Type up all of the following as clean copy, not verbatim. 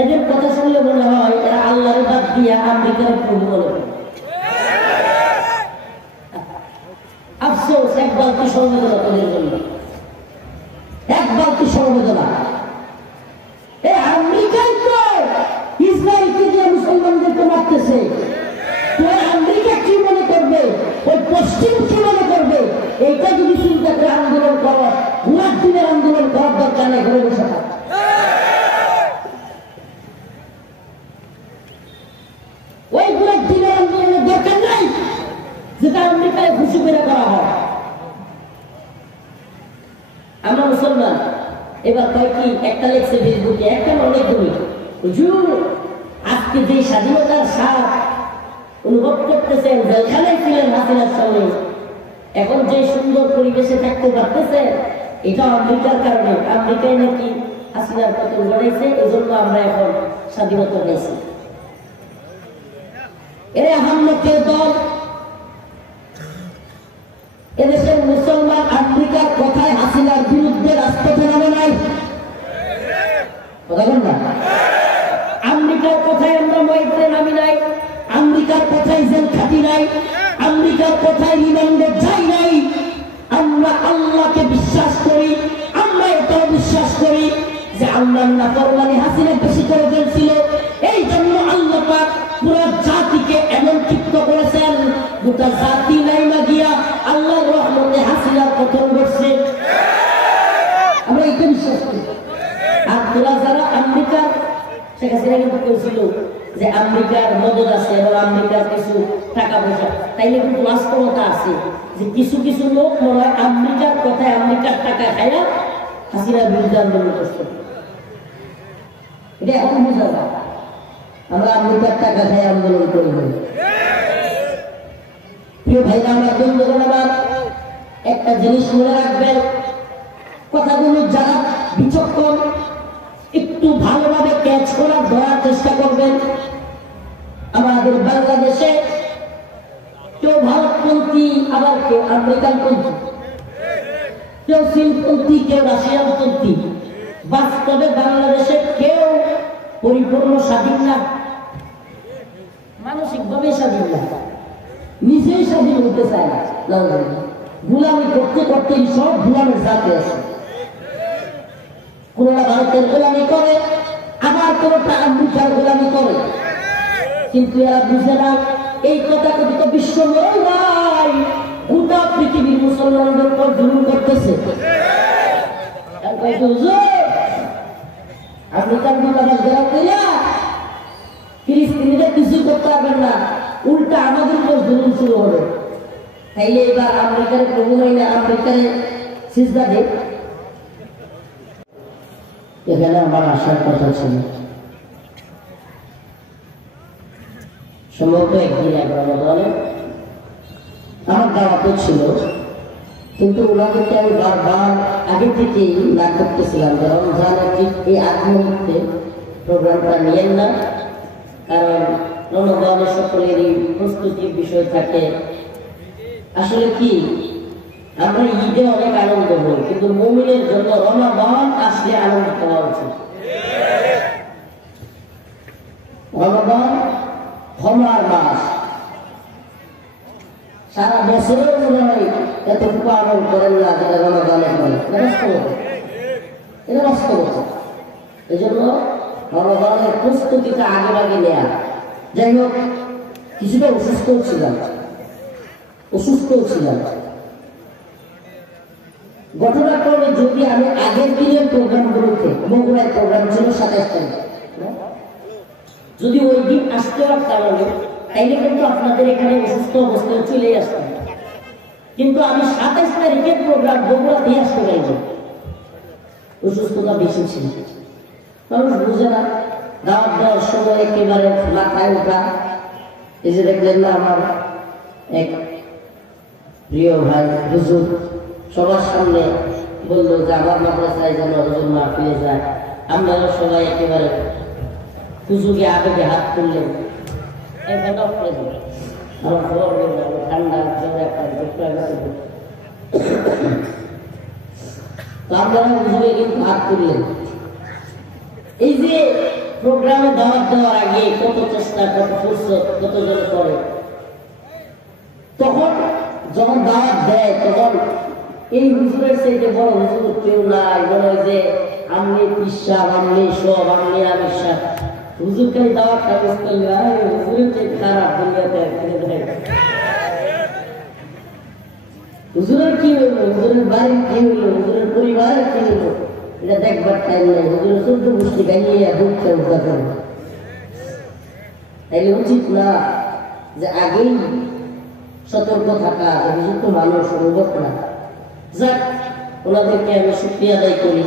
এদের কথা শুনলে মনে হয় এরা আল্লাহর বাদ দিয়ে আমেরিকার প্রভু বলে। আফসোস, এক বালতি সমবেদনা তোদের জন্য, এক বালতি সমবেদনা। এই আমেরিকায় তো ইসরায়েলকে দিয়ে মুসলমানদেরকে মারতেছে, তো আমেরিকা কি মনে করবে, ওই পশ্চিম কি মনে করবে? এইটা যদি চিন্তা করে আন্দোলন করো, ঘোরার দিনের আন্দোলন করার দরকার নেই, ঘরে বসে থাক। ওই ঘোরার দিনের আন্দোলনের দরকার নাই যেটা আমেরিকায় খুশি করে করা হয়। আমরা মুসলমান এবার কয়েকটি একটা লেখছে ফেসবুকে, একটা অনেকগুলি, আজকে যে স্বাধীনতার স্বাদ অনুভব করতেছেন, জেলখানায় ছিলেন হাসিনার সঙ্গে, এখন যে সুন্দর পরিবেশে থাকতে পারতেছে, এটা আমেরিকার কারণে। আমেরিকায় নাকি হাসিনার পতন ঘটাইছে, এই জন্য আমরা এখন স্বাধীনতা পেয়েছি। এরা আহম্মদের দল, এদেশের মুসলমান আমেরিকার কথায় হাসিনার বিরুদ্ধে রাজপথে নামে নাই, কথা বল না। আমেরিকার কথায় আমরা ময়দানে নামি নাই, আমেরিকার কথায় জেল খাটি নাই, আমেরিকার কথায় রিমান্ডে যাই নাই। আমরা আল্লাহকে বিশ্বাস করি, আমরা এটাও বিশ্বাস করি যে আল্লাহর নাফরমানি হাসিনা বেশি করে ফেলছিল, এই জন্য আল্লাহ পাক পুরো জাতিকে এমন ক্ষিপ্ত করেছেন, গোটা জাতি নাইমা গিয়া আল্লাহর রহমতে হাসিনার পতন ঘটছে। আমরা এটা বিশ্বাস করি। আর তোরা যারা আমেরিকার, শেখ হাসিনা কিন্তু বলছিল যে আমেরিকার মদত আছে এবং আমেরিকার কিছু টাকা পয়সা, তাইলে কিন্তু বাস্তবতা আছে যে কিছু কিছু লোক মনে হয় আমেরিকার কথায় আমেরিকার টাকা খাইয়া হাসিনার বিরুদ্ধে আন্দোলন করছে। এটা এখন বোঝা যায় আমরা আমেরিকার টাকা খাই আন্দোলন করি। প্রিয় ভাইরা আমার, বন্ধুগণ আমার, একটা জিনিস মনে রাখবেন, কথাগুলো যারা বিচক্ষণ একটু ভালোভাবে ক্যাচ করার ধরার চেষ্টা করবেন। আমাদের বাংলাদেশে কেউ ভারতপন্থী, আবার কেউ আমেরিকানপন্থী, কেউ চীনপন্থী, কেউ রাশিয়ানপন্থী। বাস্তবে বাংলাদেশে কেউ পরিপূর্ণ স্বাধীন না, মানসিকভাবে স্বাধীন না, নিজেই স্বাধীন হতে চায় না। গোলামি করতে করতে সব গোলামের জাতি আছে। কোনটা ভারতের গোলামি করে, আবার কোনটা আমেরিকার গোলামি করে, কিন্তু এরা বুঝে না এই তথাকথিত বিশ্ব মৌলাই গোটা পৃথিবীর মুসলমানদের উপর জুলুম করতেছে। আমেরিকার দূতাবাস ঘেরাও করিয়া ফিলিস্তিনিদের কিছু করতে পারবেন না, উল্টা আমাদের উপর জুলুম শুরু হবে। তাইলে এবার আমেরিকার প্রভু হইলে আমেরিকার সিজদা দেব। এখানে আমার আসার কথা ছিল, সম্ভবত একদিন এক রমজানে আমার দাওয়াতও ছিল, কিন্তু ওনাদেরকে আমি বারবার আগে থেকেই না করতেছিলাম যে রমজানের ঠিক এই আগ মুহূর্তে প্রোগ্রামটা নিয়েন না, কারণ রমজানের সকলেরই প্রস্তুতির বিষয় থাকে। আসলে কি, আমরা ঈদে অনেক আনন্দ হই, কিন্তু মুমিনের জন্য রমজান আসলে আনন্দ পাওয়া উচিত। রমজান ক্ষমার মাস, সারা বছরেও মনে হয় এতটুকু আমল করেন না যেটা রমজানে করে। এটা বাস্তবতা। এই জন্য রমজানের প্রস্তুতিটা আগে আগে নেয়া। যাই হোক, কিছুটা অসুস্থও ছিলাম। ঘটনাক্রমে যদি আমি আগের দিনের প্রোগ্রামগুলোতে, বগুড়ায় প্রোগ্রাম ছিল 27 তারিখ, যদি ওই দিন আসতে পারতাম তাইলে কিন্তু আপনাদের এখানে অসুস্থ অবস্থায় চলে আসতাম, কিন্তু আমি 27 তারিখের প্রোগ্রাম বগুড়া দিয়ে আসতে পারিনি, অসুস্থতা বেশি ছিল। মানুষ বুঝে না, দাওয়াত দেওয়ার সময় একেবারে মাথায় ওঠা। এই যে দেখলেন না, আমার এক প্রিয় ভাই হুজুর সবার সামনে বললো যে আমার মাদ্রাসায় যেন হুজুর মাহফিলে যায়। আপনারা সবাই একেবারে হুজুরকে আবেগে হাত তুললেন। আমার খবর ঠান্ডা আপনারা হুজুরে কিন্তু হাত তুললেন। এই যে প্রোগ্রামে দাওয়াত দেওয়ার আগে কত চেষ্টা, কত ফুরসত, কত জন করে। তখন যখন দাওয়াত দেয় তখন এই হুজুরের চাইতে বড় হুজুর কেউ নাই, বলে যে আমনি পিসা, আমনি সব, আমনি আমিষা। হুজুর খালি দাওয়াতটা মিস করলে হুজুরের চেয়ে খারাপ দুনিয়াতে হুজুরের কি হইলো, হুজুরের বাড়ির কি হইলো, হুজুরের পরিবারের কি হইলো, এটা দেখবার টাইম নাই। হুজুরের চোদ্দ গোষ্ঠী গাইয়ে দুঃখে উদ্ধার করে। তাইলে উচিত না যে আগেই সতর্ক থাকা, হুজুর তো মানুষ, অনুভব না। যাক, ওনাদেরকে আমি শুকরিয়া আদায় করি।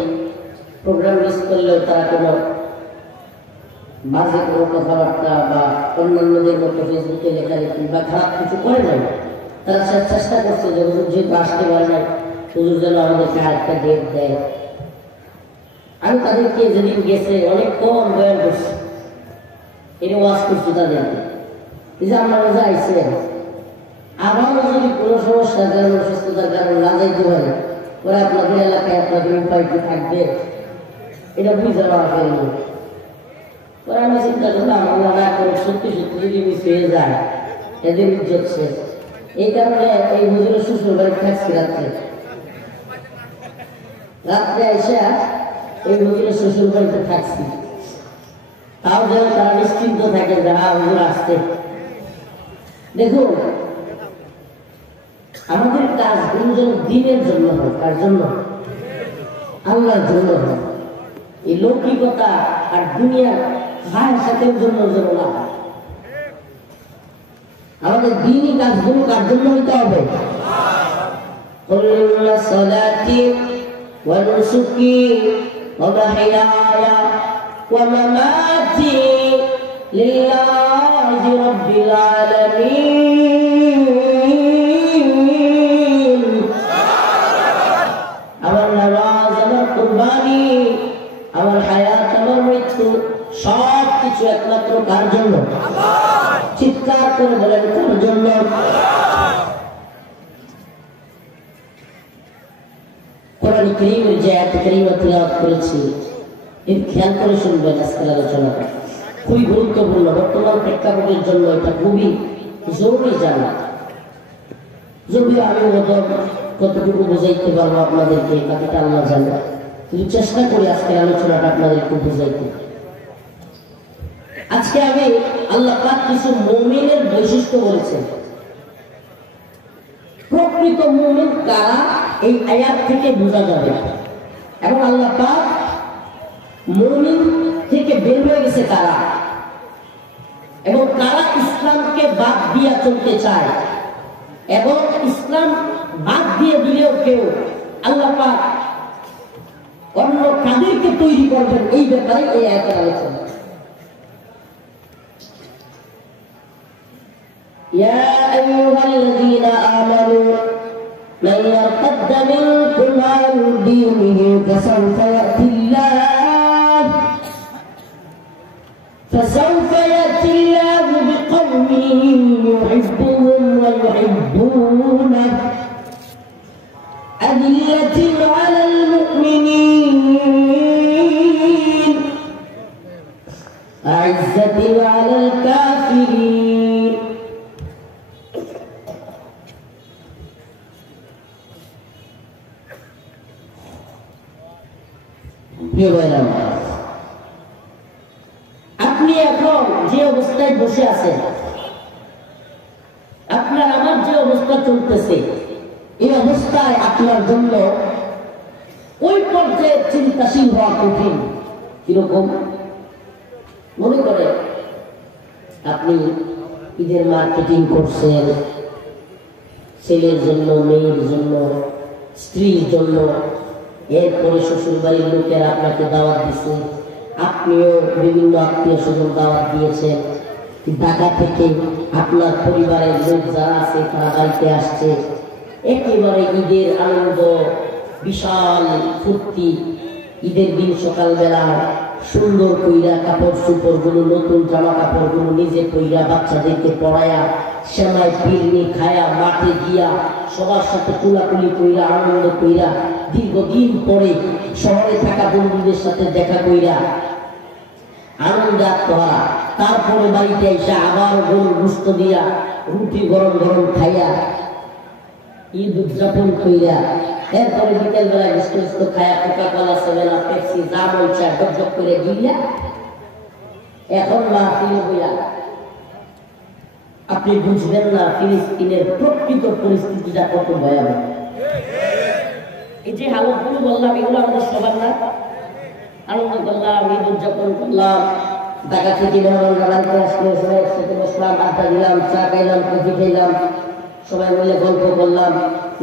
প্রোগ্রাম মিস করলেও তারা কোনো বাজে কোনো কথাবার্তা বা অন্যান্যদের মতো ফেসবুকে লেখালেখি বা খারাপ কিছু করে নাই। তারা চেষ্টা করছে যে হুজুর যেহেতু আসতে পারে নাই, হুজুর যেন আমাদেরকে আরেকটা ডেট দেয়। আমি তাদেরকে যেদিন গেছে অনেক কম বয়ান করছি, এটা ওয়াজ করছি তাদেরকে যে আপনারা যে আইসেন, আমারও যদি কোনো সমস্যার কারণে, অসুস্থতার কারণে না যাইতে পারে, ওরা আপনাদের এলাকায় আপনাদের উপায় কি থাকবে এটা বুঝে নেওয়া ফেলবো। ওরা আমি চিন্তা করলাম আল্লাহ না করে সত্যি সত্যি যদি মিস হয়ে যায় এদের ইজ্জত শেষ। এই কারণে এই হুজুরের শ্বশুর বাড়ি থাকছি রাত্রে এসে এই হুজুরের শ্বশুর বাড়িতে থাকছি, তাও যেন তারা নিশ্চিন্ত থাকে যে হ্যাঁ হুজুর আসতে। দেখুন, আমাদের কাজগুলো যেন দিনের জন্য হয়, কার জন্য? আল্লাহর জন্য হয়। এই লৌকিকতা আর দুনিয়ার হায়াতের জন্য যেন না হয়। আমাদের দিনই কাজগুলো কার জন্য হইতে হবে? কুল্লু সালাতি ওয়া নুসুকি ওয়া মাহইয়ায়া ওয়া মামাতি লিল্লাহি রাব্বিল আলামিন। আমার নামাজ, আমার কুরবানি, আমার হায়াত, আমার মৃত্যু সব কিছু একমাত্র কার জন্য? চিৎকার করে বলেন কার জন্য? কোরআন কারীমের যে আয়াত কারীমা তিলাওয়াত করেছি এর খেয়াল করে শুনবেন। আজকের আলোচনাটা খুবই গুরুত্বপূর্ণ, বর্তমান প্রেক্ষাপটের জন্য এটা খুবই জরুরি জানা। যদিও আমি কতটুকু বোঝাইতে পারবো আপনাদেরকে বাকিটা আল্লাহ জানে, কিন্তু চেষ্টা করি আজকের আলোচনাটা আপনাদেরকে বোঝাইতে। আজকে আমি আল্লাহ পাক কিছু মুমিনের বৈশিষ্ট্য বলেছেন। প্রকৃত মুমিন কারা এই আয়াত থেকে বোঝা যাবে, এবং আল্লাহ পাক মুমিন থেকে বের হয়ে গেছে কারা, এবং কারা ইসলামকে বাদ দিয়া চলতে চায়, এবং ইসলাম বাদ দিয়ে দিলেও কেউ আল্লাহ পাক অন্য কাদেরকে তৈরি করবেন এই ব্যাপারে এই আয়াতের আলোচনা। يا أيها الذين آمنوا من يرتد منكم عن دينه فسوف يأتي الله بقوم يحبهم ويحبونه أذلة على المؤمنين أعزة على الكافرين। আপনি এখন যে অবস্থায় বসে আছেন, আপনার আমার যে অবস্থা চলতেছে, এই অবস্থায় আপনার জন্য ওই পর্যায়ে চিন্তাশীল হওয়া কঠিন। কিরকম? মনে করে আপনি ঈদের মার্কেটিং করছেন, ছেলের জন্য, মেয়ের জন্য, স্ত্রীর জন্য, এরপরে শ্বশুর বাড়ির লোকেরা আপনাকে দাওয়াত দিচ্ছে, আপনিও বিভিন্ন আত্মীয় স্বজন দাওয়াত দিয়েছেন, ঢাকা থেকে আপনার পরিবারের লোক যারা আছে তারা বাড়িতে আসছে, একেবারে ঈদের আনন্দ, বিশাল ফুর্তি। ঈদের দিন সকালবেলা সুন্দর কইরা কাপড় চোপড় গুলো, নতুন জামা কাপড় গুলো নিজে কইরা বাচ্চাদেরকে পড়ায়া, সেমাই পিরনি খায়া, মাঠে গিয়া সবার সাথে কুলাকুলি কইরা, আনন্দ কইরা, দীর্ঘদিন পরে শহরে থাকা বন্ধুদের সাথে দেখা কইরা আনন্দ আত্মহারা, তারপরে বাড়িতে এসে আবার গরুর গোশত দিয়া রুটি গরম গরম খাইয়া ঈদ উদযাপন কইরা এরপরে বিকেল বেলা বিস্কুট খায়া Coca Cola seven up Pepsi যা বলছে ডক করে গিয়া এখন মাহফিল হইয়া আপনি বুঝবেন না ফিলিস্তিনের প্রকৃত পরিস্থিতিটা কত ভয়াবহ। এই যে হালতগুলো বললাম এগুলো আমাদের সবার না, আনন্দ করলাম, ঈদ উদযাপন করলাম, ঢাকা থেকে মেহমানরা বাড়িতে আসলে সবাই একসাথে বসলাম, আড্ডা দিলাম, চা খাইলাম, কফি খাইলাম, সবাই মিলে গল্প করলাম।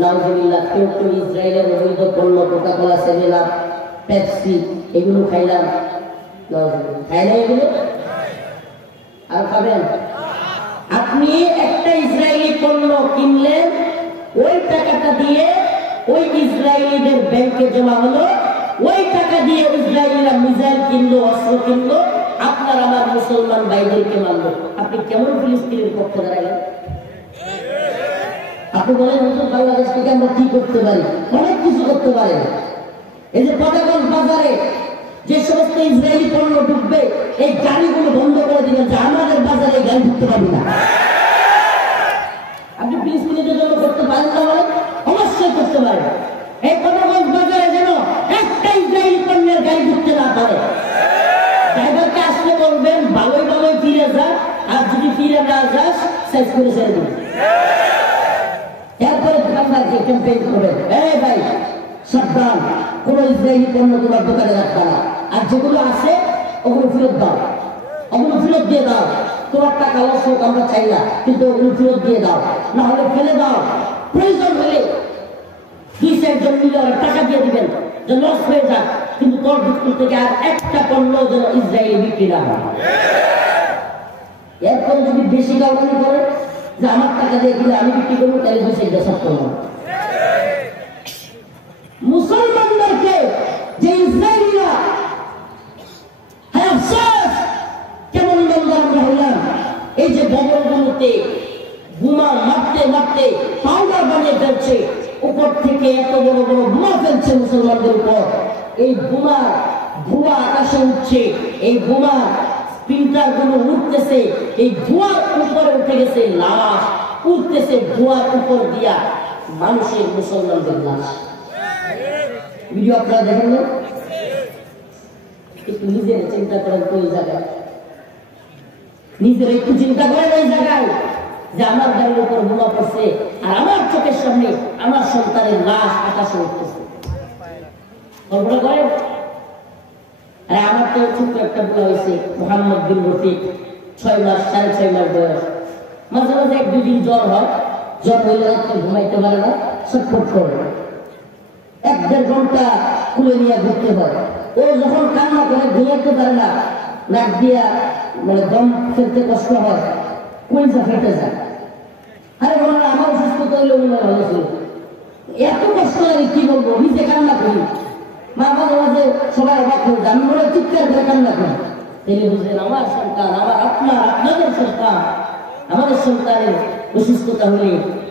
নাউজুবিল্লাহ কেউ কেউ ইসরায়েলের অবৈধ পণ্য Coca Cola seven up Pepsi এগুলো খাইলাম, খাই না এগুলো আর খাবেন। আপনি একটা ইসরায়েলি পণ্য কিনলেন, ওই টাকাটা দিয়ে ওই ইসরায়েলিদের ব্যাংকে জমা হলো, ওই টাকা দিয়ে ইসরায়েলিরা মিসাইল কিনলো, অস্ত্র কিনলো, আপনার আমার মুসলমান ভাইদেরকে মারলো। আপনি কেমন ফিলিস্তিনের পক্ষে দাঁড়ালেন? আপনি বলেন বাংলাদেশ থেকে আমরা কি করতে পারি? অনেক কিছু করতে পারেন। এই যে পটাগঞ্জ বাজারে যে সমস্ত ইসরায়েলি পণ্য ঢুকবে, এই গাড়িগুলো বন্ধ করে দিবেন যে আমাদের বাজারে গাড়ি ঢুকতে পারবে না। আপনি ফিলিস্তিনিদের জন্য করতে পারেন না? বলেন অবশ্যই করতে পারেন। এই পটাগঞ্জ বাজারে যেন একটা ইসরায়েলি পণ্যের গাড়ি ঢুকতে না পারে। ড্রাইভারকে আসলে বলবেন ভালোই ভালোই ফিরে যা, আর যদি ফিরে না যাস সাইজ করে ছেড়ে দিন। এরপরে দোকানদারকে ক্যাম্পেইন করবেন, এই ভাই সাবধান, কোন ইসরায়েলি পণ্য তোমার দোকানে রাখবা না, আর যেগুলো আছে ওগুলো ফেরত দাও, ওগুলো ফেরত দিয়ে দাও। তোমার টাকা লস হোক আমরা চাই না, কিন্তু ওগুলো ফেরত দিয়ে দাও, না হলে ফেলে দাও। প্রয়োজন হলে 2-1 মিলে টাকা দিয়ে দিবেন যে লস হয়ে যাক, কিন্তু তোর দোকান থেকে আর একটা পণ্য যেন ইসরায়েলি বিক্রি না হয়। এরপর যদি বেশি কাউকানি করে যে আমার টাকা দিয়ে দিলে আমি বিক্রি করবো, তাহলে 2-1 সব করবো। মুসলমানদেরকে যে ইসরায়েলিরা কেমন আমরা হইলাম, এই যে বদলগুলোতে বোমা মারতে মারতে পাউডার বানিয়ে ফেলছে, উপর থেকে এত বড় বড় বোমা ফেলছে মুসলমানদের উপর। এই বোমা ধোঁয়া আকাশে উঠছে, এই বোমা স্প্রিন্টার গুলো উঠতেছে, এই ধোঁয়ার উপরে উঠে গেছে লাশ, উঠতেছে ধোঁয়ার উপর দিয়া মানুষের, মুসলমানদের লাশ। ভিডিও আপনারা দেখেন না? একটু নিজের চিন্তা করেন তো ওই জায়গায়, নিজের একটু চিন্তা করেন ওই জায়গায় যে আমার গাড়ির উপর বোমা পড়ছে আর আমার চোখের সামনে আমার সন্তানের লাশ আকাশে উঠতেছে। কল্পনা করেন? আর আমার তো ছোট্ট একটা বলা হয়েছে মোহাম্মদ বিন রফিক, 6 মাস 6.5 মাস বয়স। মাঝে মাঝে 1-2 দিন জ্বর হয়, জ্বর হইলে রাত্রে ঘুমাইতে পারে না, ছটফট করে 1-1.5 ঘন্টা খুলে নিয়ে ঘুরতে হয়। ও যখন কান্না করে ঘুমাইতে পারে না, নাক দিয়া মানে দম ফেলতে কষ্ট হয়, কলিজা ফেটে যায়। আরে বলো না আমার অসুস্থতা হইলে মনে ভালো ছিল, এত কষ্ট লাগে কি বলবো, নিজে কান্না করি। মাঝে মাঝে সবাই অবাক হয়ে যায়, আমি মনে হয় চিৎকার করে কান্না করি। তিনি বুঝলেন আমার সন্তান, আমার আপনাদের সন্তান, আমাদের সন্তানের অসুস্থতা হলে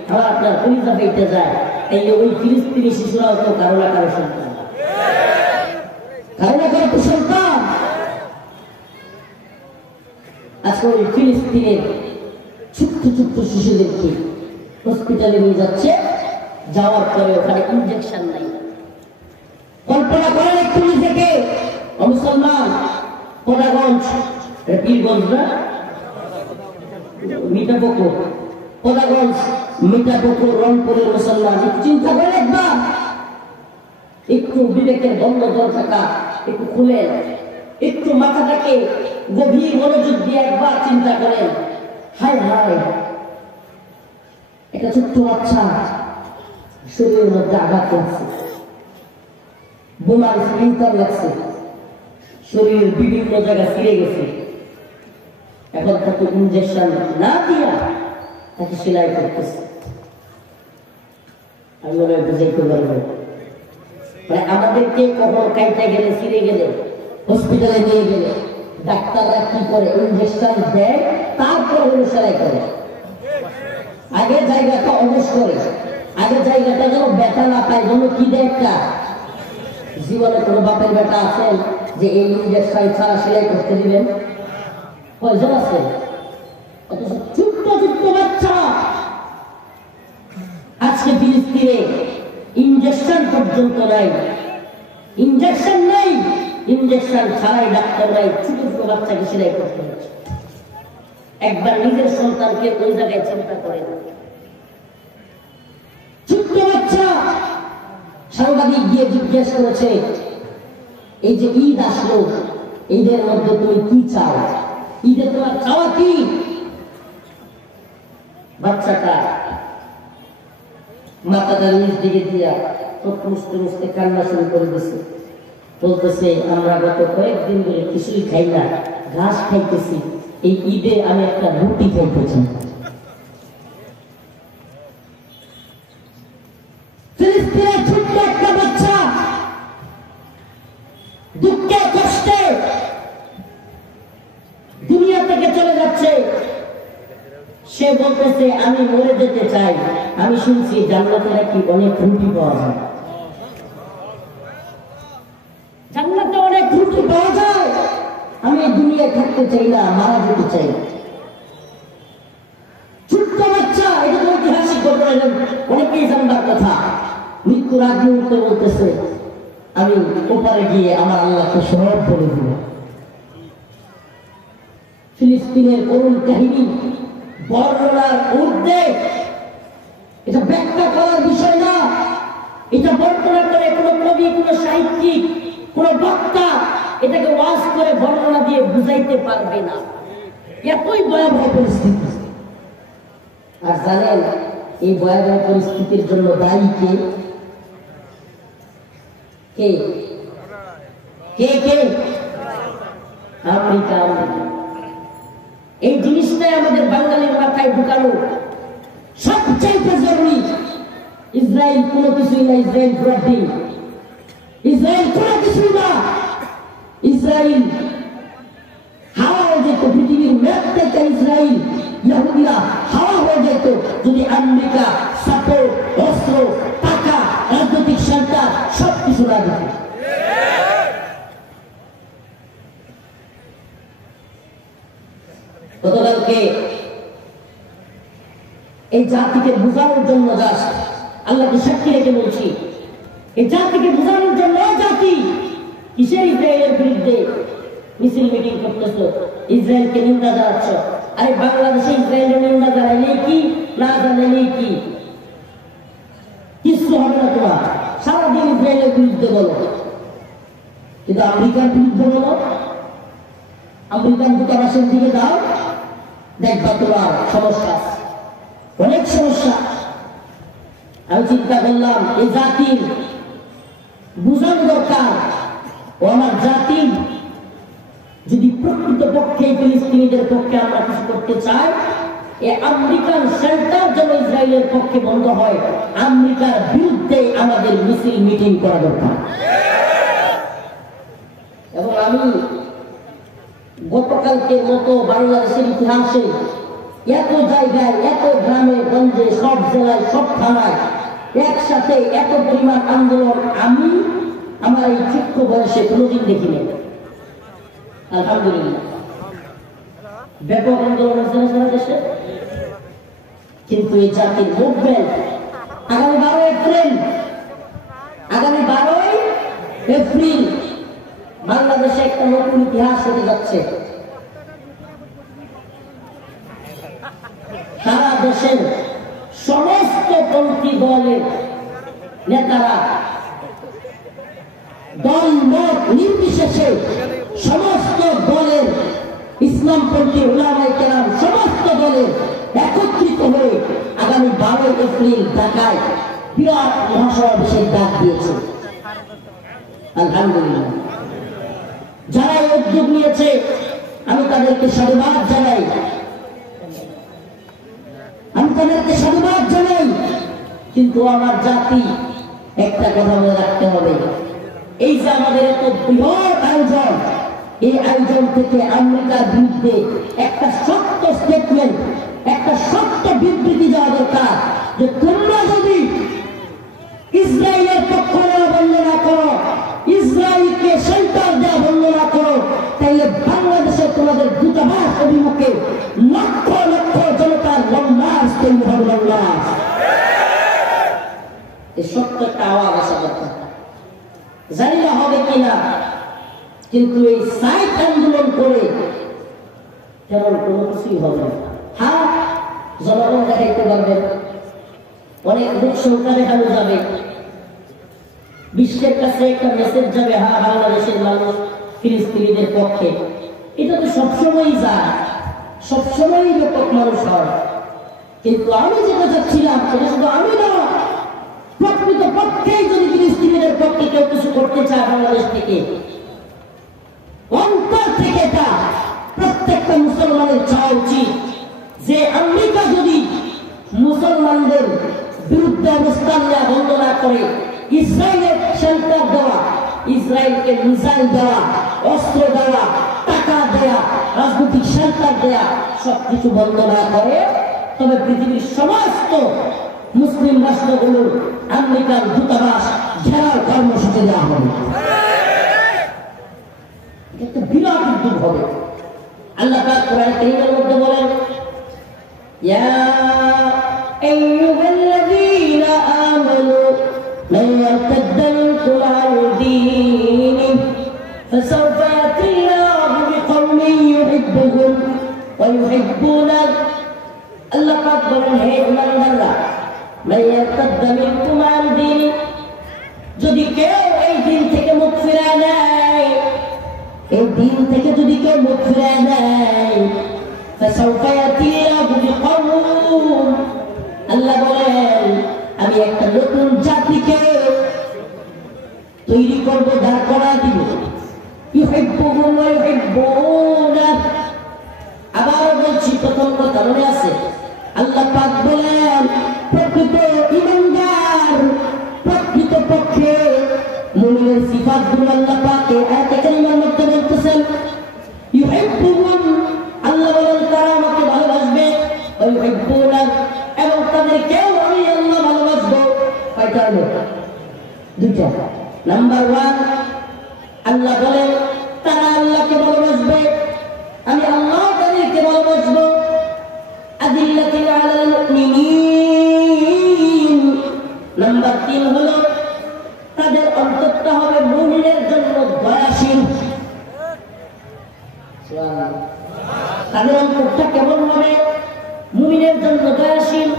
আমার আপনার কলিজা ফেটে যায়। এই ওই ফিলিস্তিনি শিশুরাও তো কারো না কারো সন্তান, কারো না কারো তো সন্তান। আজকে ওই ফিলিস্তিনের ছোট্ট ছোট্ট শিশুদেরকে হসপিটালে নিয়ে যাচ্ছে, যাওয়ার পরে ওখানে ইনজেকশন নাই। কল্পনা করেন একটু নিজেকে, মুসলমান পদাগঞ্জ, পীরগঞ্জ না মিঠাপুকুর, পদাগঞ্জ মিঠাপুকুর রংপুরের মুসলমান, চিন্তা করেন একবার, একটু বিবেকের বন্ধ দর থাকা একটু খুলে, একটু মাথাটাকে গভীর মনোযোগ দিয়ে একবার চিন্তা করেন। হায় হায়, একটা ছোট্ট বাচ্চা শরীরের মধ্যে আঘাত লাগছে, বোমার স্প্রিন্টার লাগছে, শরীরের বিভিন্ন জায়গা ছিঁড়ে গেছে। এখন তাকে ইনজেকশন না দিয়া তাকে সেলাই করতেছে। আমি মনে হয় বুঝাইতে পারবো, মানে আমাদেরকে কখনো কাইটা গেলে, ছিঁড়ে গেলে, হসপিটালে নিয়ে গেলে ডাক্তাররা কি করে, ইনজেকশন দেয়, তারপর সেলাই করে। আগে জায়গাটা অবশ করে, আগে জায়গাটা যেন ব্যথা না পায়, যেন কি দেয় একটা। জীবনে কোনো বাপের বেটা আছেন যে এই ইঞ্জেকশন ছাড়া সেলাই করতে দিবেন? কয়জন আছে? অথচ ছোট্ট ছোট্ট বাচ্চা আজকে ফিলিস্তিনে ইঞ্জেকশন পর্যন্ত নাই, ইঞ্জেকশন নেই, ইঞ্জেকশন ছাড়াই ডাক্তার নাই, ছোট ছোট বাচ্চাকে সেলাই করতে হচ্ছে। একবার নিজের সন্তানকে ওই জায়গায় চিন্তা করে, ছোট্ট বাচ্চা। সাংবাদিক গিয়ে জিজ্ঞেস করেছে, এই যে ঈদ আসলো, ঈদের মধ্যে তুমি কি চাও? ঈদে তোমার চাওয়া কি? বাচ্চাটা মাথাটা নিচ দিকে দিয়া মুছতে মুছতে কান্না শুরু করে দিচ্ছে। বলতেছে, আমরা গত কয়েকদিন ধরে কিছুই খাই না, ঘাস খাইতেছি, এই ঈদে আমি একটা রুটি খাইতেছি। ফিলিস্তিনের ছোট্ট একটা বাচ্চা দুঃখে কষ্টে দুনিয়া থেকে চলে যাচ্ছে। সে বলতেছে, আমি মরে যেতে চাই, আমি শুনছি জান্নাতে নাকি অনেক রুটি পাওয়া যায়, জান্নাতে অনেক রুটি পাওয়া যায়, আমি এই দুনিয়ায় থাকতে চাই না, মারা যেতে চাই। ছোট্ট বাচ্চা, এটা তো ঐতিহাসিক ঘটনা, অনেকেই জানবার কথা। মৃত্যুর আগ মুহূর্তে বলতেছে, আমি ওপারে গিয়ে আমার আল্লাহকে সব বলে দিব। ফিলিস্তিনের করুণ কাহিনী বর্ণনার ঊর্ধ্বে, এটা ব্যাখ্যা করার বিষয় না। এটা বর্ণনা করে কোনো কবি, কোনো সাহিত্যিক, কোনো বক্তা এটাকে ওয়াজ করে বর্ণনা দিয়ে বুঝাইতে পারবে না। এতই ভয়াবহ পরিস্থিতি। আর জানেন এই ভয়াবহ পরিস্থিতির জন্য দায়ী কে? কে কে কে? আমেরিকা। এই জিনিসটাই আমাদের বাঙালির মাথায় ঢুকানো সবচাইতে জরুরি। ইসরায়েল কোনো কিছুই না, ইসরায়েল ব্রডি, ইসরায়েল কোনো কিছুই না। ইসরায়েল হাওয়া হয়ে যেত, পৃথিবীর ম্যাপ থেকে ইসরায়েল ইহুদিরা হাওয়া হয়ে যেত যদি আমেরিকা সাপোর্ট, অস্ত্র, টাকা, রাজনৈতিক সেন্টার সবকিছু না দিত। গতকালকে এই জাতিকে বোঝানোর জন্য জাস্ট আল্লাহকে সাক্ষী রেখে বলছি, এই জাতিকে বোঝানোর জন্য জাতি কিসের ইসরায়েলের বিরুদ্ধে মিছিল মিটিং করতেছ, ইসরায়েলকে নিন্দা জানাচ্ছ। আরে বাংলাদেশে ইসরায়েলের নিন্দা জানাইলে কি, না জানাইলে কি, কিছু হবে না। তোমার সারাদিন ইসরায়েলের বিরুদ্ধে বলো, কিন্তু আমেরিকার বিরুদ্ধে বলো, আমেরিকান দূতাবাসের দিকে দাও, দেখবা তোমার সমস্যা, অনেক সমস্যা। আমি চিন্তা করলাম এই জাতির বুঝানো দরকার, ও আমার জাতি যদি প্রকৃত পক্ষে ফিলিস্তিনিদের পক্ষে আমরা কিছু করতে চাই, এই আমেরিকান সেন্টার যেন ইসরায়েলের পক্ষে বন্ধ হয়, আমেরিকার বিরুদ্ধে আমাদের মিছিল মিটিং করা দরকার। এবং আমি গতকালকের মতো বাংলাদেশের ইতিহাসে এত জায়গায়, এত গ্রামে গঞ্জে, সব জেলায়, সব থানায় একসাথে এত পরিমাণ আন্দোলন আমি আমার এই ছোট্ট বয়সে কোনোদিন দেখিনি। আলহামদুলিল্লাহ, ব্যাপক আন্দোলন হচ্ছে না সারা দেশে। কিন্তু এই জাতির মুভমেন্ট আগামী 12 এপ্রিল বাংলাদেশে একটা নতুন ইতিহাস হতে যাচ্ছে। সারা দেশের সমস্ত পন্থী দলের নেতারা দল মত নির্বিশেষে সমস্ত দলের ইসলামপন্থী উলামায়ে কেরাম সমস্ত দলের একত্রিত হয়ে আগামী 12 এপ্রিল ঢাকায় বিরাট মহাসমাবেশের ডাক দিয়েছে। আলহামদুলিল্লাহ, যারা এই উদ্যোগ নিয়েছে আমি তাদেরকে সাধুবাদ জানাই, কিন্তু আমার জাতি একটা কথা মনে রাখতে হবে, এই যে আমাদের এত বৃহৎ আয়োজন, এই আয়োজন থেকে আমেরিকার বিরুদ্ধে একটা শক্ত স্টেটমেন্ট, একটা শক্ত বিবৃতি দেওয়া দরকার যে তোমরা যদি ইসরায়েলের পক্ষ নেওয়া বন্ধ না করো, ইসরায়েলকে সেন্টার দেওয়া বন্ধ তোমাদের দূতাবাস অভিমুখে লক্ষ লক্ষ জনতার লম্বাস তৈরি হবে লম্বাস। এই সত্য একটা আওয়াজ আসা দরকার। জানি না হবে কিনা, কিন্তু এই সাইট আন্দোলন করে তেমন কোনো কিছুই হবে না। হ্যাঁ, জনগণ দেখাইতে পারবেন, অনেক লোক সংখ্যা দেখানো যাবে, বিশ্বের কাছে একটা মেসেজ যাবে, হ্যাঁ বাংলাদেশের মানুষ ফিলিস্তিনিদের পক্ষে। এটা তো সবসময়ই যায়, সবসময়ই ব্যাপক মানুষ হয়। কিন্তু আমি যেটা চাচ্ছিলাম সেটা শুধু আমি না, প্রকৃত পক্ষেই যদি ফিলিস্তিনিদের পক্ষে কেউ কিছু করতে চায় বাংলাদেশ থেকে, অন্তর থেকে এটা প্রত্যেকটা মুসলমানের চাওয়া উচিত যে আমেরিকা যদি মুসলমানদের বিরুদ্ধে অবস্থান নেওয়া বন্ধ না করে, ইসরায়েলের শেল্টার দেওয়া, ইসরায়েলকে মিসাইল দেওয়া, অস্ত্র দেওয়া, টাকা দেওয়া, রাজনৈতিক শেল্টার দেওয়া সবকিছু বন্ধ না করে, তবে পৃথিবীর সমস্ত মুসলিম রাষ্ট্রগুলোর আমেরিকার দূতাবাস ঘেরাও কর্মসূচি দেওয়া হবে। একটা বিরাট উদ্যোগ হবে। আল্লাহ পাক কোরআন কারীমের মধ্যে বলেন, ইয়া আইয়ুহাল্লাযীনা আমানু মান ইয়ারতাদ্দা মিনকুম আন দীনিহি ফাসাওফা ইয়াতিল্লাহু বিকওমিন ইউহিব্বুহুম ওয়া ইউহিব্বুনাহু। আল্লাহ পাক বলেন, হে ঈমানদাররা, মান ইয়ারতাদ্দা মিনকুম আন দীনিহি, যদি কেউ এই দিন থেকে মুখ ফিরায় নেয়, এই দিন থেকে যদি কেউ মুখ ফিরায় নেয়, ফাসাওফা ইয়াতিল্লাহু বিকওমিন, আল্লাহ বলেন আমি একটা নতুন জাতিকে তৈরি করবো, দাঁড় করা দিব, ইউহিব্বুহুম ওয়া ইউহিব্বুনাহু। আবার বলছি, প্রথম কথা মনে আছে, আল্লাহ পাক বলেন প্রকৃত ঈমানদার, প্রকৃত পক্ষে মুমিনের সিফাতগুলো আল্লাহ পাক এই আয়াতে কারিমার মধ্যে বলতেছেন। ইউহিব্বুহুম, আল্লাহ বলেন তারা আমাকে ভালোবাসবে, ওয়া ইউহিব্বুনাহু, এবং তাদেরকেও আমি আল্লাহ ভালোবাসবো। কয়টা হলো? দুইটা। নাম্বার 1, আল্লাহ বলেন তারা আল্লাহকে ভালোবাসবে, আমি আল্লাহ তাদেরকে ভালোবাসবো। আদিল্লাতিন আলাল মুমিনিন। নাম্বার 3 হলো তাদের অন্তরটা হবে মুমিনের জন্য দয়াশীল। তাদের অন্তরটা কেমন হবে? মুমিনের জন্য দয়াশীল।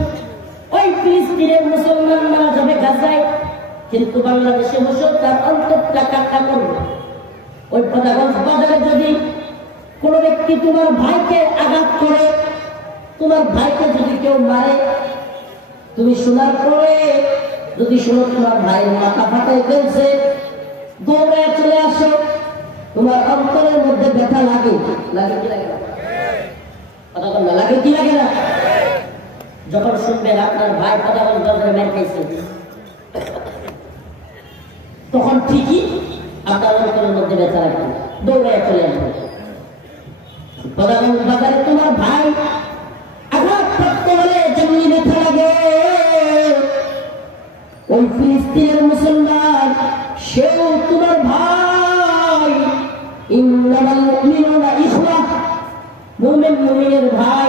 ওই ফিলিস্তিনের মুসলমান মারা যাবে গাজায়, কিন্তু বাংলাদেশে বসে তার অন্তরটা কাটা করবে। ওই পদাগঞ্জ বাজারে যদি কোন ব্যক্তি তোমার ভাইকে আঘাত করে, তোমার ভাইকে যদি কেউ মারে, তুমি শোনার পরে যদি শোনো তোমার ভাইয়ের মাথা ফাটাই ফেলছে, দৌড়ে চলে আসো, তোমার অন্তরের মধ্যে ব্যথা লাগে, লাগে কি লাগে না? কথা বল না, লাগে কি লাগে না? যখন শুনবেন আপনার ভাই পদাগঞ্জ বাজারে মেরে খাইছে, তখন ঠিকই আপনার অন্তরের মধ্যে ব্যথা লাগবে, দৌড়ে চলে আসবে। পদাগঞ্জ বাজারে তোমার ভাই আঘাতপ্রাপ্ত হলে যেমনি ব্যথা লাগে, ওই ফিলিস্তিনের মুসলমান সেও তোমার ভাই। ইন্নামাল মুমিনুনা ইখওয়া, মুমিন মুমিনের ভাই।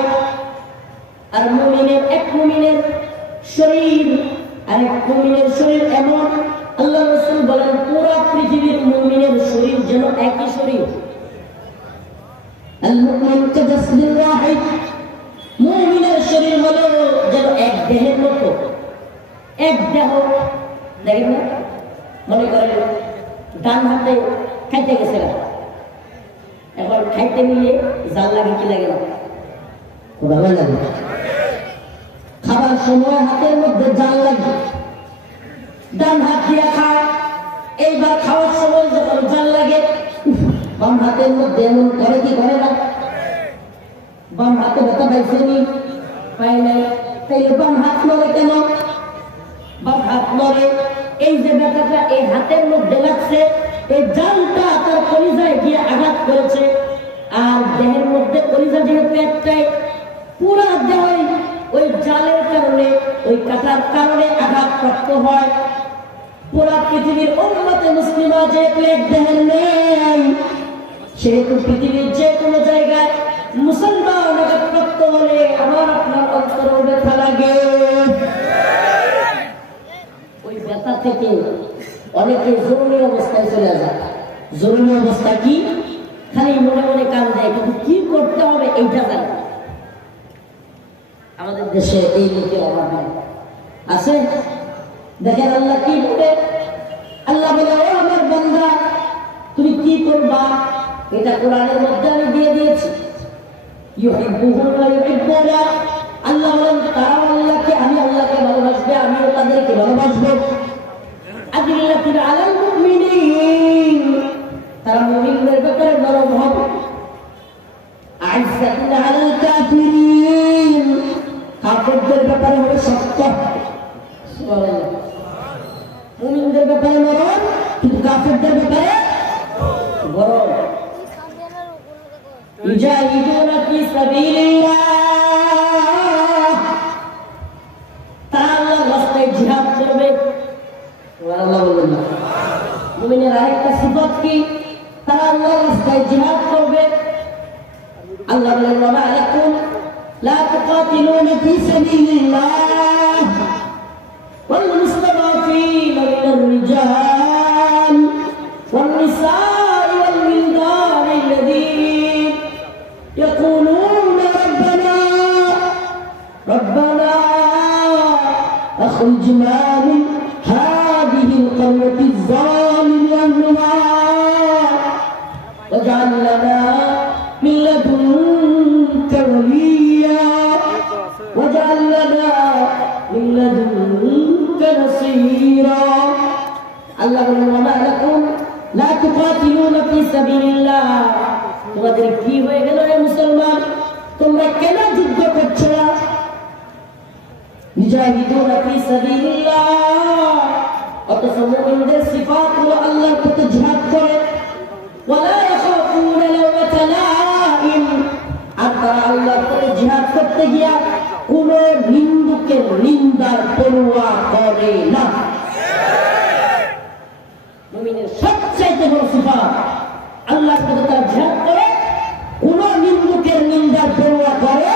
আর মুমিনের এক মুমিনের শরীর আর এক মুমিনের শরীর এমন, আল্লাহ রাসূল বলেন পুরো পৃথিবীর মুমিনের শরীর যেন একই শরীর। আল মুমিন কাজাসদিল ওয়াহিদ, মুমিনের শরীর হলো যেন এক দেহের মতো, এক দেহ। দেখেন না, মনে করেন ডান হাতে খাইতে গেছে, এখন খাইতে নিয়ে জাল লাগে কি লাগে না? ভালো লাগে। খাবার সময় হাতের মধ্যে জাল লাগে, ডান হাত দিয়ে খায়, এইবার খাওয়ার সময় যখন জাল লাগে, বাম হাতের মধ্যে এমন করে কি করে না? বাম হাতে ব্যথা পাইছেনি, পায় নাই, তাইলে বাম হাত নড়ে কেন? বাম হাত নড়ে, এই যে ব্যথাটা এই হাতের মধ্যে লাগছে, এই জালটা তার কলিজায় গিয়ে আঘাত করেছে। আর দেহের মধ্যে কলিজা যেহেতু একটাই, পুরা দেহ ওই জালের কারণে, ওই কাটার কারণে আঘাতপ্রাপ্ত হয়। পুরা পৃথিবীর উম্মতে মুসলিমা যেহেতু এক দেহের নেই, সেহেতু পৃথিবীর যে কোনো জায়গায় থেকে জরুরি অবস্থায় চলে যায়। জরুরি অবস্থা কি? খালি মনে মনে কান দেয়, কিন্তু কি করতে হবে এইটা জানে। আমাদের দেশে এই লোকের অভাব নেই, আছে? দেখেন আল্লাহ কি বলে, আল্লাহ বলে ও আমার বান্দা তুমি কি করবা, এটা কোরআনের মধ্যে আমি দিয়ে দিয়েছি। ইউহিব্বুহুম ওয়া ইউহিব্বুনা, আল্লাহ বলেন তারা আল্লাহকে, আমি আল্লাহকে ভালোবাসবে, আমিও তাদেরকে ভালোবাসবো। আদিল্লাতুল আলাল মুমিনিন, তারা মুমিনদের ব্যাপারে নরম হবে। আইসাতুল আলাল কাফিরিন, কাফেরদের ব্যাপারে হবে শক্ত। সুবহানাল্লাহ। মুমিনদের ব্যাপারে নরম, কিন্তু কাফেরদের ব্যাপারে গরম। ইউজাহিদুনা ফি সাবিলিল্লাহ, তারা আল্লাহর রাস্তায় জিহাদ করবে। সুবহানাল্লাহ বলুন না। মুমিনের আরেকটা সিফাত কি? তারা আল্লাহর রাস্তায় জিহাদ করবে। আল্লাহ বলেন ওয়া মা লাকুম লা তুকাতিলুনা ফি সাবিলিল্লাহ ওয়াল মুস্তাদাফিনা মিনার রিজাল ওয়ান নিসাই ওয়াল ওয়িলদান আল্লাযীনা ইয়াকুলুনা রব্বানা আখরিজনা মিন হাযিহিল ক্বরয়াতিজ যালিমি আহলুহা ওয়াজআল লানা من لدنك وليا واجعل لنا من لدنك نصيرا الله وما لكم لا تقاتلون في سبيل الله তোমাদের কি হয়ে গেল রে মুসলমান, তোমরা কেন যুদ্ধ করছো না? মুজাহিদুনা ফি সাবিলিল্লাহ, অথচ মুমিনদের সিফাত হলো আল্লাহর পথে জিহাদ করে। ওয়ালা ইয়াখাফুনা লাওমাতা লাইম, আর তারা আল্লাহর পথে জিহাদ করতে গিয়া কোন নিন্দুকের নিন্দার পরোয়া করে না। মুমিনের সবচাইতে বড় সিফাত, আল্লাহর পথে তারা জিহাদ করে, কোন নিন্দুকের নিন্দার পরোয়া করে।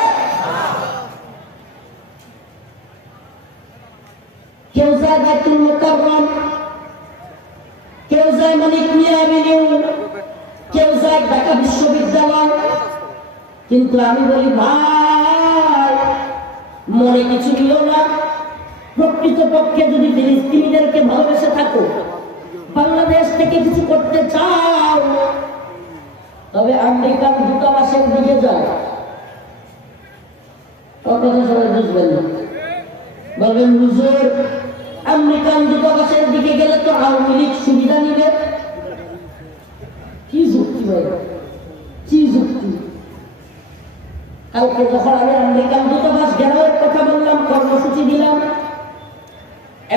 কেউ যায় বাইতুল মুকাররম, কেউ যায় মানিক মিয়া এভিনিউ, কেউ যায় ঢাকা বিশ্ববিদ্যালয়। কিন্তু আমি বলি ভাই, মনে কিছু নিল না। প্রকৃতপক্ষে যদি ফিলিস্তিনিদেরকে ভালোবেসে থাকো, বাংলাদেশ থেকে কিছু করতে চাও, তবে আমেরিকান দূতাবাসের দিকে যাও। কথা সবাই বুঝবেন না, বলবেন হুজুর আমেরিকান দূতাবাসের দিকে গেলে তো আওয়ামী লীগ সুবিধা নিবে। কি যুক্তি ভাই, কি যুক্তি? কালকে যখন আমি আমেরিকান দূতাবাস ঘেরাওয়ের কথা বললাম, কর্মসূচি দিলাম,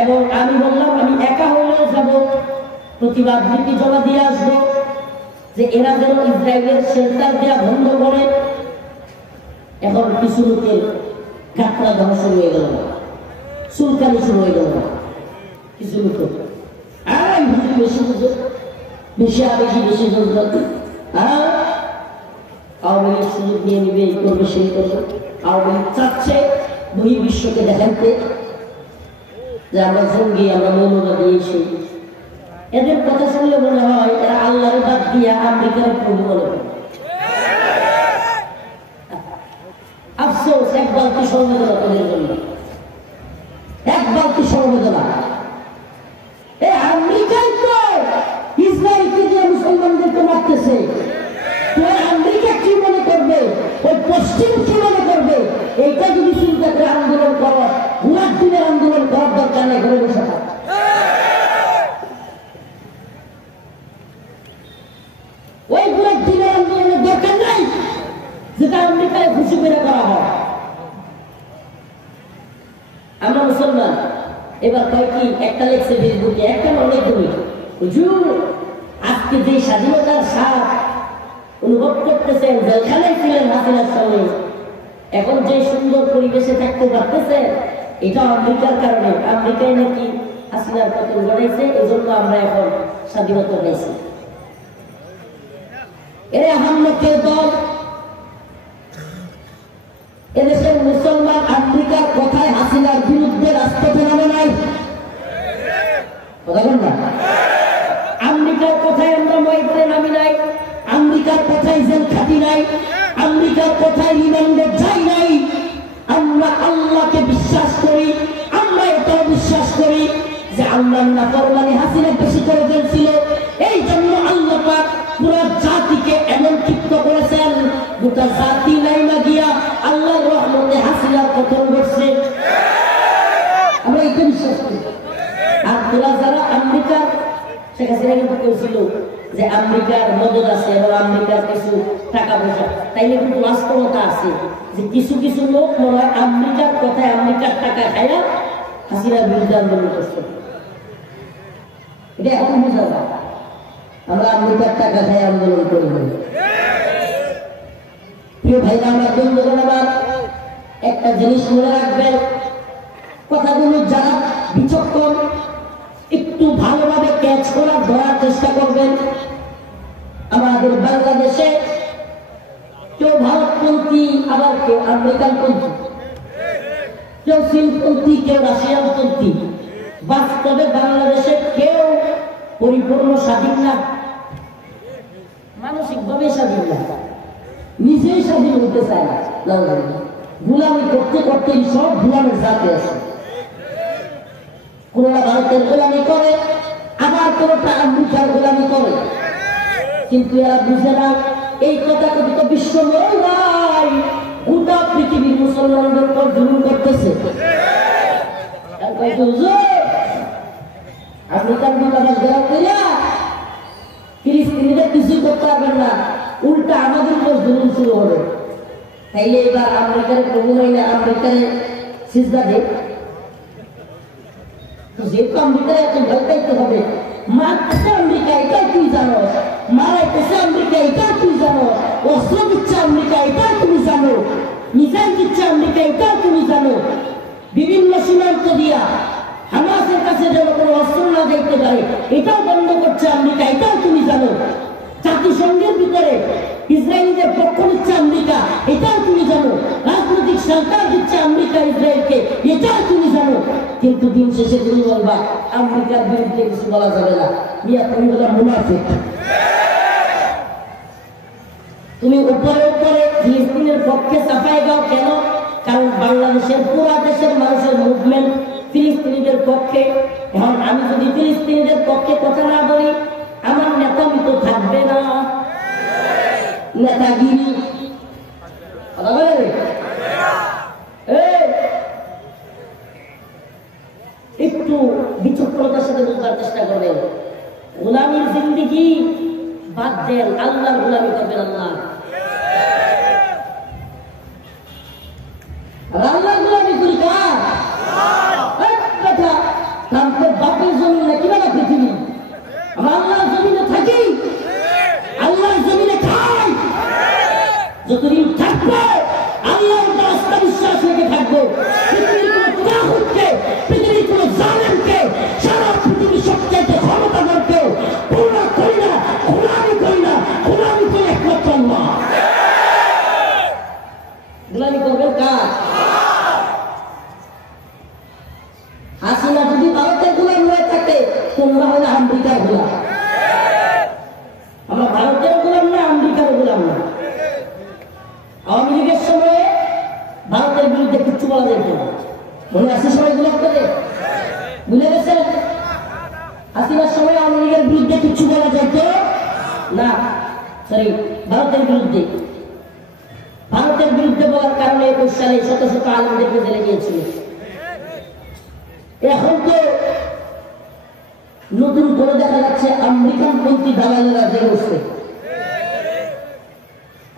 এবং আমি বললাম আমি একা হলেও যাব, প্রতিবাদ নীতি জমা দিয়ে আসবো যে এরা যেন ইসরায়েলের শেল্টার দেওয়া বন্ধ করে। এখন কিছু লোকের কাটরা দেওয়া শুরু হয়ে গেল, চুলকানি শুরু হয়ে গেল। কিছু লোক বেশি বেশি আবেগী, বেশি জনজাতি, আওয়ামী লীগ সুযোগ নিয়ে নিবে, এই করবে, সেই করবে। আওয়ামী লীগ চাচ্ছে বহির্বিশ্বকে দেখাতে যে আমরা জঙ্গি, আমরা মৌলবাদী, এই সেই। এদের কথা শুনলে মনে হয় এরা আল্লাহর বাদ দিয়ে আমেরিকার প্রভু মনে করে। আফসোস, এক বালতি সমবেদনা তাদের জন্য, এক বালতি সমবেদনা। এই আমেরিকায় তো ইসরায়েলকে দিয়ে মুসলমানদেরকে মারতেছে, তো আমেরিকা কি মনে করবে, ওই পশ্চিম কি মনে করবে? এইটা যদি চিন্তা করে আন্দোলন করো, ঘুরার দিনের আন্দোলন করার দরকার নেই, ঘরে বসে থাক। ওই ঘুরার দিনের আন্দোলনের দরকার নাই, যেটা আমেরিকায় খুশি করে করা হয়। আমরা মুসলমান, এবার কয়েকটি একটা লেখছে ফেসবুকে, একটা অনেকগুলি, হুজুর আজকে যে স্বাধীনতার স্বাদ অনুভব করতেছেন, জেলখানায় ছিলেন হাসিনার সঙ্গে, এখন যে সুন্দর পরিবেশে থাকতে পারতেছে, এটা আমেরিকার কারণে। আমেরিকায় নাকি হাসিনার পতন ঘটাইছে, এই জন্য আমরা এখন স্বাধীনতা পেয়েছি। এরা আহম্মদের দল। এদেশের মুসলমান আমেরিকার কথায় হাসিনার বিরুদ্ধে রাজপথে নামে নাই, কথা বল না। খাটি নাই, আমেরিকার কথায় রিমান্ডে যাই নাই। আমরা আল্লাহকে বিশ্বাস করি, আমরা এটাও বিশ্বাস করি যে আল্লাহর নাফরমানি হাসিনা বেশি করে ফেলছিল, এই জন্য আল্লাহ পাক পুরো জাতিকে এমন ক্ষিপ্ত করেছেন, গোটা জাতি নাইমা গিয়া আল্লাহর রহমতে হাসিনার পতন ঘটছে। আমরা এটা বিশ্বাস করি। আর তোরা যারা আমেরিকা, শেখ হাসিনা কিন্তু কইছিল যে আমেরিকার মদত আছে এবং আমেরিকার কিছু টাকা পয়সা, তাইলে কিন্তু বাস্তবতা আছে যে কিছু কিছু লোক মনে হয় আমেরিকার কথায় আমেরিকার টাকা খাইয়া হাসিনার বিরুদ্ধে আন্দোলন করছে। এটা এখন বোঝা যায় আমরা আমেরিকার টাকা খাই আন্দোলন করি। প্রিয় ভাইরা আমার, বন্ধুগণ আমার, একটা জিনিস মনে রাখবেন, কথাগুলো যারা বিচক্ষণ একটু ভালোভাবে ক্যাচ করার ধরার চেষ্টা করবেন। আমাদের বাংলাদেশে কেউ ভারতপন্থী, আবার কেউ আমেরিকানপন্থী, কেউ চীনপন্থী, কেউ রাশিয়ানপন্থী। বাস্তবে বাংলাদেশে কেউ পরিপূর্ণ স্বাধীন না, মানসিকভাবে স্বাধীন না, নিজেই স্বাধীন হতে চায় না। গোলামি করতে করতে সব গোলামের জাতি আছে। কোনটা ভারতের গোলামি করে, আবার কোনটা আমেরিকার গোলামি করে, কিন্তু এরা বুঝে না এই তথাকথিত বিশ্ব মৌলাই গোটা পৃথিবীর মুসলমানদের উপর জুলুম করতেছে। আমেরিকান বাংলাদেশ গেলাম করিয়া ফিলিস্তিনিদের কিছুই করতে পারবেন না, উল্টা আমাদের উপর জুলুম শুরু হবে। তাইলে এবার আমেরিকার প্রবল হইলে আমেরিকার সিজদা দেয়, যেহেতু আমেরিকার এত ভয় পাইতে হবে, মারতেছে আমেরিকা এটাই তুই জানো, মারাইতেছে আমেরিকা এটাই তুই জানো, অস্ত্র দিচ্ছে আমেরিকা এটাই তুমি জানো, মিসাইল দিচ্ছে আমেরিকা এটাই তুমি জানো, বিভিন্ন সীমান্ত দিয়া হামাসের কাছে যেন কোনো অস্ত্র না যাইতে পারে এটাও বন্ধ করছে আমেরিকা এটাও তুমি জানো, জাতিসংঘের ভিতরে ইসরায়েলদের পক্ষ নিচ্ছে আমেরিকা এটাও তুমি জানো, রাজনৈতিক সরকার দিচ্ছে আমেরিকা ইসরায়েলকে এটাও তুমি জানো, কিন্তু দিন শেষে তুমি বলবা আমেরিকার বিরুদ্ধে কিছু বলা যাবে না। মিয়া তুমি বলা মুনাফিক। তুমি উপরে উপরে ফিলিস্তিনের পক্ষে চাপাই গাও কেন? কারণ বাংলাদেশের পুরা দেশের মানুষের মুভমেন্ট ফিলিস্তিনিদের পক্ষে। এখন আমি যদি ফিলিস্তিনিদের পক্ষে কথা না বলি, আমার নেতামি তো থাকবে না, নেতাগিরি একটু বিচক্ষণতার সাথে বুঝবার চেষ্টা করবেন। গোলামীর জিন্দিগি বাদ দেন, আল্লাহর গোলামি করবেন। আল্লাহর গোলামি করি কার? বাপের জমিন না কিভাবে পৃথিবী, আমরা আল্লাহর জমিনে থাকি, আল্লাহর জমিনে খাই, যতদিন থাকবো আল্লাহর রাস্তা বিশ্বাস রেখে থাকবো। পৃথিবীর কোন তাগুতকে, পৃথিবীর কোন জালেমকে, সারা পৃথিবীর সবচাইতে ক্ষমতাধরকে পূর্ণ করি না, গোলামি করি না, গোলামি করে একমাত্র আল্লাহ। গোলামি করবেন কার? হাসিনা যদি ভারতের গোলাম হয়ে থাকে, তোমরা হলে আমেরিকার গোলাম। আমরা ভারতের গোলাম না, আমেরিকার গোলাম না। আওয়ামী লীগের সময়ে ভারতের বিরুদ্ধে কিচ্ছু বলা যেত না, মনে আছে? সবাই গোলাপ করে ভুলে গেছেন? হাসিনার সময় আওয়ামী লীগের বিরুদ্ধে কিচ্ছু বলা যেত না, সরি ভারতের বিরুদ্ধে। ভারতের বিরুদ্ধে বলার কারণে 21 সালে শত শত আলেমদেরকে জেলে গিয়েছিল। এখন তো নতুন করে দেখা যাচ্ছে আমেরিকানপন্থী দালালেরা জেলে বসছে।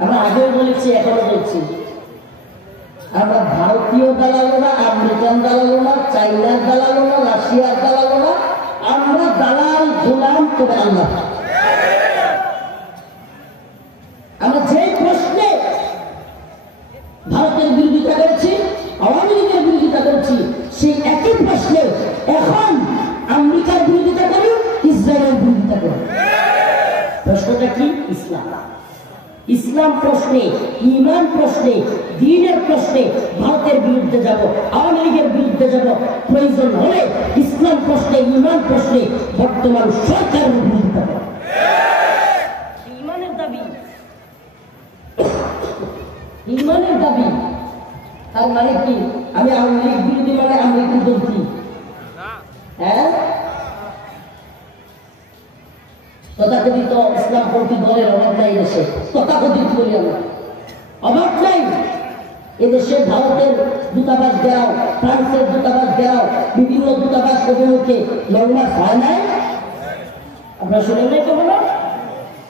আমরা আগেও বলেছি, এখনো বলছি, আমরা ভারতীয় দালালো না, আমেরিকান দালালো না, চাইনার দালালো না, রাশিয়ার দালালো না, আমরা দালাল গোলাম তবে আল্লাহ। আমরা যে প্রশ্নে ভারতের বিরোধিতা করেছি, আওয়ামী লীগের বিরোধিতা করেছি, সেই একই প্রশ্নে এখন আমেরিকার বিরোধিতা করি, ইসরায়েলের বিরোধিতা করি। প্রশ্নটা কি? ইসলাম। ইসলাম প্রশ্নে, ঈমান প্রশ্নে, দ্বীনের প্রশ্নে ভারতের বিরুদ্ধে যাব, আওয়ামী লীগের বিরুদ্ধে যাব, প্রয়োজন হলে ইসলাম প্রশ্নে, ঈমান প্রশ্নে বর্তমান সরকারের বিরুদ্ধে যাব। ঈমানের দাবি ইমানের দাবি, তার মানে কি আমি আওয়ামী লীগ বিরোধী মানে আমি বিরোধী? হ্যাঁ, তথাকথিত ইসলামপন্থী দলের অভাব নাই এদেশে। তথাকথিত বলি আমরা, অভাব নাই এদেশে। ভারতের দূতাবাস দেওয়া, ফ্রান্সের দূতাবাস দেওয়া, বিভিন্ন দূতাবাস অভিমুখে লং মার্চ হয় নাই? আপনারা শুনেন নাই কখনো?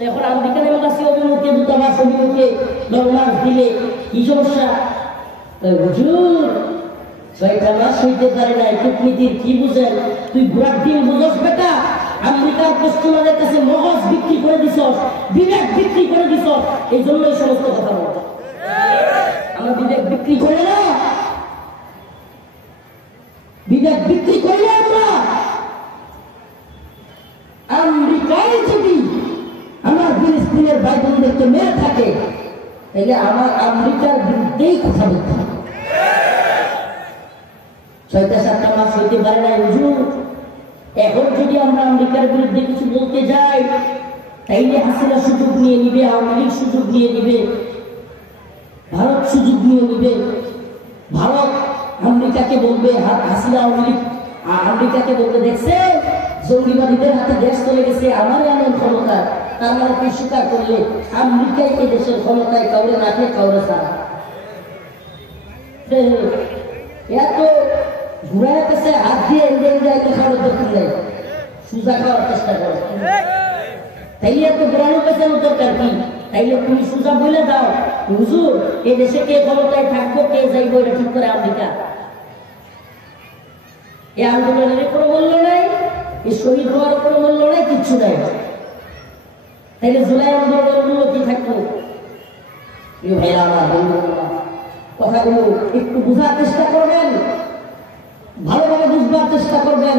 এখন আমেরিকান এম্বাসি অভিমুখে, দূতাবাস অভিমুখে লং মার্চ দিলে কি সমস্যা? হুজুর 6টা মাস হইতে পারে নাই, কূটনীতির কি বুঝেন? তুই ঘোড়ার ডিম বুঝস বেটা? আমেরিকার পশ্চিমাদের কাছে মগজ বিক্রি করে দিস, বিবেক বিক্রি করে দিস, এই জন্য এই সমস্ত কথা বল। আমরা বিবেক বিক্রি করি না, বিবেক বিক্রি করি না আমরা। আমেরিকায় যদি আমার ফিলিস্তিনের ভাই বোনদেরকে মেরে থাকে, তাহলে আমার আমেরিকার বিরুদ্ধেই কথা বলতে হবে। 6টা-7টা মাস হইতে পারে না হুজুর। এখন যদি আমরা আমেরিকার বিরুদ্ধে কিছু বলতে যাই, তাইলে হাসিনা সুযোগ নিয়ে নিবে, আওয়ামী লীগ সুযোগ নিয়ে নিবে, ভারত সুযোগ নিয়ে নিবে। ভারত আমেরিকাকে বলবে, হাসিনা আওয়ামী লীগ আমেরিকাকে বলবে, দেখছে জঙ্গিবাদীদের হাতে দেশ চলে গেছে, আমার এমন ক্ষমতা। তার মানে তুই স্বীকার করলে আমেরিকায় এই দেশের ক্ষমতায় কাউরে রাখে, কাউরে ছাড়া। এত ঘুরায় কাছে হাত দিয়ে ইন্ডিয়ান খাওয়ার দরকার নেই, সুজা খাওয়ার চেষ্টা করে। তাইলে এত ঘুরানো পেছানোর দরকার কি? তাইলে তুমি সুজা বলে দাও, হুজুর এই দেশে কে ক্ষমতায় থাকবো, কে যাইবো, এটা ঠিক করে আমেরিকা। এই আন্দোলনের কোনো মূল্য নাই, এই শহীদ হওয়ার কোনো মূল্য নাই, কিচ্ছু নাই। তাইলে জুলাই আন্দোলনের মূল্য কি থাকবো? ভাইরা আমার বন্ধুরা, কথাগুলো একটু বোঝার চেষ্টা করবেন, ভালোভাবে বুঝবার চেষ্টা করবেন।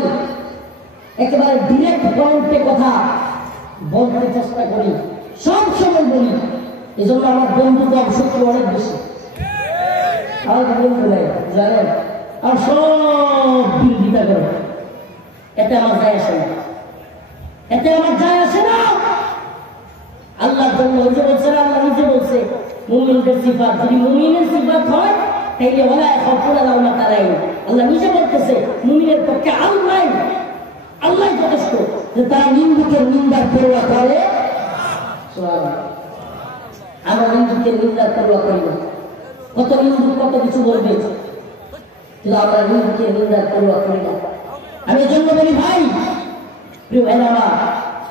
একেবারে ডিরেক্ট পয়েন্টে কথা বলতে চেষ্টা করি, সব সময় বলি। এই জন্য আমার বন্ধু কম, শত্রু অনেক বেশি। আর বন্ধু নেই জানেন, আর সব বিরোধিতা করে। এতে আমার যায় আসে না, এতে আমার যায় আসে না। আল্লাহ জন্য বলছে, আল্লাহ নিজে বলছে মুমিনদের সিফাত, যদি মুমিনের সিফাত হয় তাইলে ওলা খাউফুন আলাইহিম তারাই। আল্লাহ নিজে বলতেছে মুমিনের পক্ষে আল্লাহ, আল্লাহ যথেষ্ট, যে তারা নিন্দুকের নিন্দার পরোয়া করে। আমরা নিন্দুকের নিন্দার পরোয়া করি না। কত নিন্দুক কত কিছু বলবে, কিন্তু আমরা নিন্দুকের নিন্দার পরোয়া করি না। আমি এই জন্য বলি ভাই, প্রিয় ভাই আমার,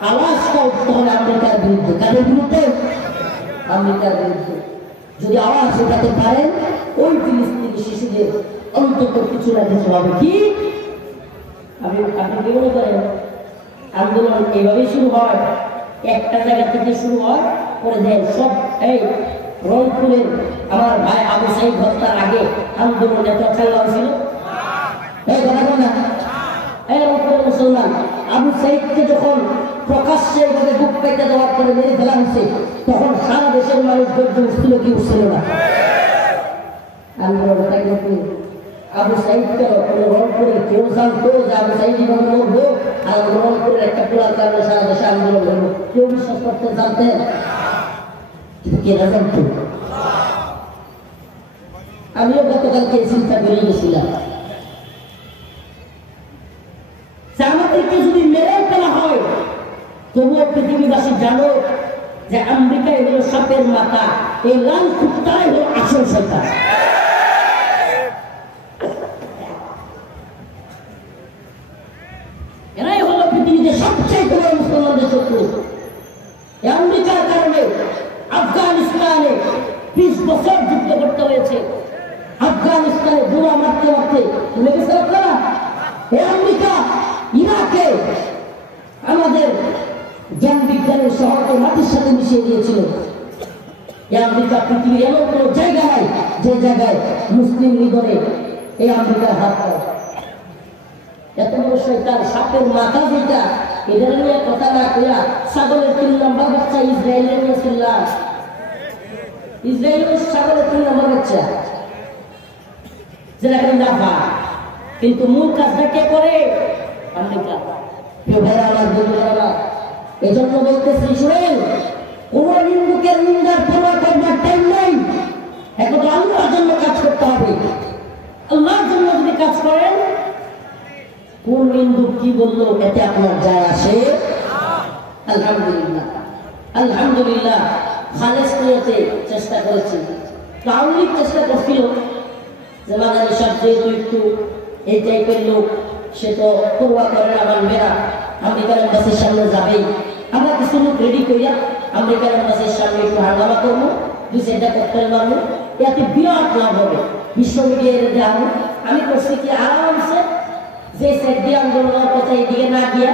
আওয়াজটা উঠতে হবে আমেরিকার বিরুদ্ধে। কাদের বিরুদ্ধে? আমেরিকার বিরুদ্ধে। যদি আওয়াজ উঠাতে পারেন, ওই ফিলিস্তিনি শিশুদের অন্তত কিছু না কিছু হবে। কি আপনি কি মনে করেন আন্দোলন এইভাবেই শুরু হয়? একটা জায়গা থেকে শুরু হয়, করে দেন সব। এই রংপুরের আমার ভাই আবু সাইদ হত্যার আগে আন্দোলন এত চাঙ্গা হয়েছিল? এই কথা বল না। এই রংপুরের মুসলমান আবু সাইদকে যখন প্রকাশ্যে এভাবে বুক পেতে দেওয়ার পরে মেরে ফেলা হয়েছে, তখন সারা দেশের মানুষ ধৈর্য উঠছিল কি উঠছিল না? আন্দোলনটা কিন্তু আবু সাইদকে রংপুরের কেউ জানতো যে আবু সাইদ জীবন মরবো, আর রংপুরের একটা পোলার কারণে সারা দেশে আন্দোলন হলো? কেউ বিশ্বাস করতে জানতেন? কিন্তু কেনা জানতো? আমিও গতকালকে চিন্তা করে গেছিলাম, আমাদেরকে যদি মেরে ফেলা হয়, তবুও পৃথিবীবাসী জানো যে আমেরিকায় হলো সাপের মাথা, এই লাল কুত্তাই হলো আসল শয়তান। এরাই হলো পৃথিবীতে সবচেয়ে বড় মুসলমানদের শত্রু। আমেরিকার কারণে আফগানিস্তানে 20 বছর যুদ্ধ করতে হয়েছে। আফগানিস্তানে বোমা মারতে মারতে লেগেছে আপনারা। আমেরিকা ইরাকে আমাদের জ্ঞান বিজ্ঞানের শহরকে মাটির সাথে মিশিয়ে দিয়েছিল। আমেরিকা পৃথিবীর এমন কোন জায়গা নাই যে জায়গায় মুসলিম নিধনে এই আমেরিকার হাত পায়। এত বড় শয়তান, সাপের মাথা যেটা, এদের নিয়ে কথা না কইয়া ছাগলের 3 নম্বর বাচ্চা ইসরায়েলের নিয়ে ছিলাম। ইসরায়েলের ছাগলের 3 নম্বর বাচ্চা, যেটা কিন্তু কিন্তু মূল কাজটা কে করে? আমেরিকা। কেউ ভাইরা আমার বন্ধুরা, এই জন্য বলতেছি শুনেন, কোন নিন্দুকের নিন্দার পরোয়া করবার টাইম নেই। হবে। আল্লাহর জন্য যদি কাজ করেন, কোন বিন্দু কি বললো এতে আপনার যায় আসে? আলহামদুলিল্লাহ, আলহামদুলিল্লাহ, খালেস নিয়তে চেষ্টা করেছি। আওয়ামী লীগ চেষ্টা করছিল যে মাদানী সাহেব যেহেতু একটু এই টাইপের লোক, সে তো পড়ুয়া করে না, মানবে না, আমেরিকান এম্বাসির সামনে যাবেই। আমরা কিছু লোক রেডি করিয়া আমেরিকান এম্বাসির সামনে একটু হাঙ্গামা করবো, দুই চারটা করতে পারবো, এতে বিরাট লাভ হবে, বিশ্ব মিডিয়ায় দেওয়া। আমি করছি কি আরামসে যে সাইড দিয়ে আন্দোলনের কথা এদিকে না গিয়া